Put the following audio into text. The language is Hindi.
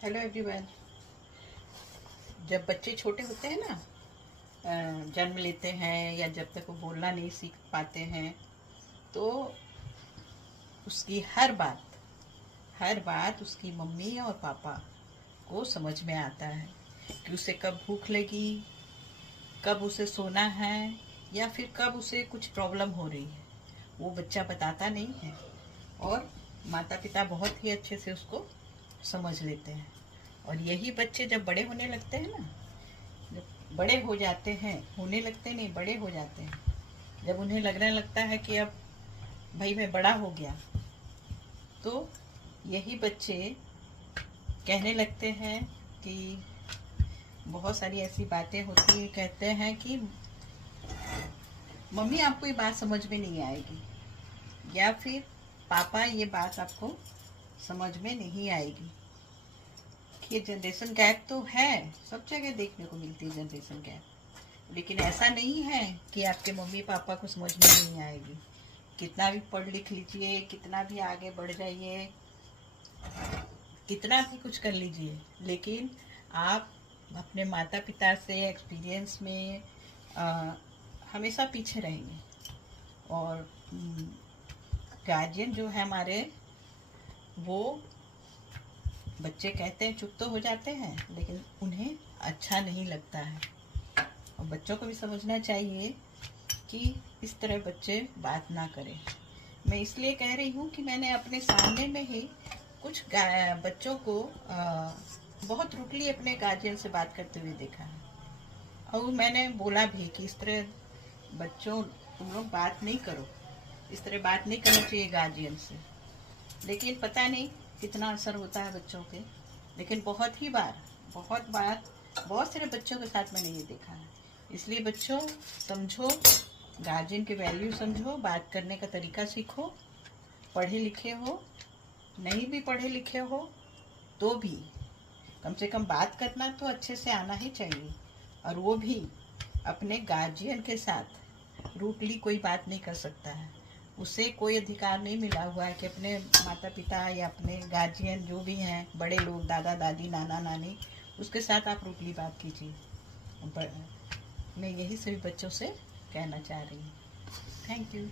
Hello everyone. जब बच्चे छोटे होते हैं ना, जन्म लेते हैं या जब तक वो बोलना नहीं सीख पाते हैं, तो उसकी हर बात उसकी मम्मी और पापा को समझ में आता है कि उसे कब भूख लगी, कब उसे सोना है, या फिर कब उसे कुछ प्रॉब्लम हो रही है। वो बच्चा बताता नहीं है और माता पिता बहुत ही अच्छे से उसको समझ लेते हैं। और यही बच्चे जब बड़े होने लगते हैं ना, जब बड़े हो जाते हैं, होने लगते नहीं, बड़े हो जाते हैं, जब उन्हें लगने लगता है कि अब भाई मैं बड़ा हो गया, तो यही बच्चे कहने लगते हैं कि बहुत सारी ऐसी बातें होती हैं। कहते हैं कि मम्मी आपको ये बात समझ में नहीं आएगी, या फिर पापा ये बात आपको समझ में नहीं आएगी। ये जनरेशन गैप तो है, सब जगह देखने को मिलती है जनरेशन गैप। लेकिन ऐसा नहीं है कि आपके मम्मी पापा को समझ में नहीं आएगी। कितना भी पढ़ लिख लीजिए, कितना भी आगे बढ़ जाइए, कितना भी कुछ कर लीजिए, लेकिन आप अपने माता पिता से एक्सपीरियंस में हमेशा पीछे रहेंगे। और गार्जियन जो है हमारे, वो बच्चे कहते हैं चुप तो हो जाते हैं, लेकिन उन्हें अच्छा नहीं लगता है। और बच्चों को भी समझना चाहिए कि इस तरह बच्चे बात ना करें। मैं इसलिए कह रही हूँ कि मैंने अपने सामने में ही कुछ बच्चों को बहुत रूडली अपने गार्जियन से बात करते हुए देखा है। और मैंने बोला भी कि इस तरह बच्चों तुम लोग बात नहीं करो, इस तरह बात नहीं करना चाहिए गार्जियन से। लेकिन पता नहीं कितना असर होता है बच्चों पे। लेकिन बहुत बार बहुत सारे बच्चों के साथ मैंने ये देखा है। इसलिए बच्चों समझो, गार्जियन की वैल्यू समझो, बात करने का तरीका सीखो। पढ़े लिखे हो, नहीं भी पढ़े लिखे हो, तो भी कम से कम बात करना तो अच्छे से आना ही चाहिए। और वो भी अपने गार्जियन के साथ रूटली कोई बात नहीं कर सकता है। उसे कोई अधिकार नहीं मिला हुआ है कि अपने माता पिता या अपने गार्जियन जो भी हैं, बड़े लोग, दादा दादी, नाना नानी, उसके साथ आप रूटली बात कीजिए। मैं यही सभी बच्चों से कहना चाह रही हूँ। Thank you.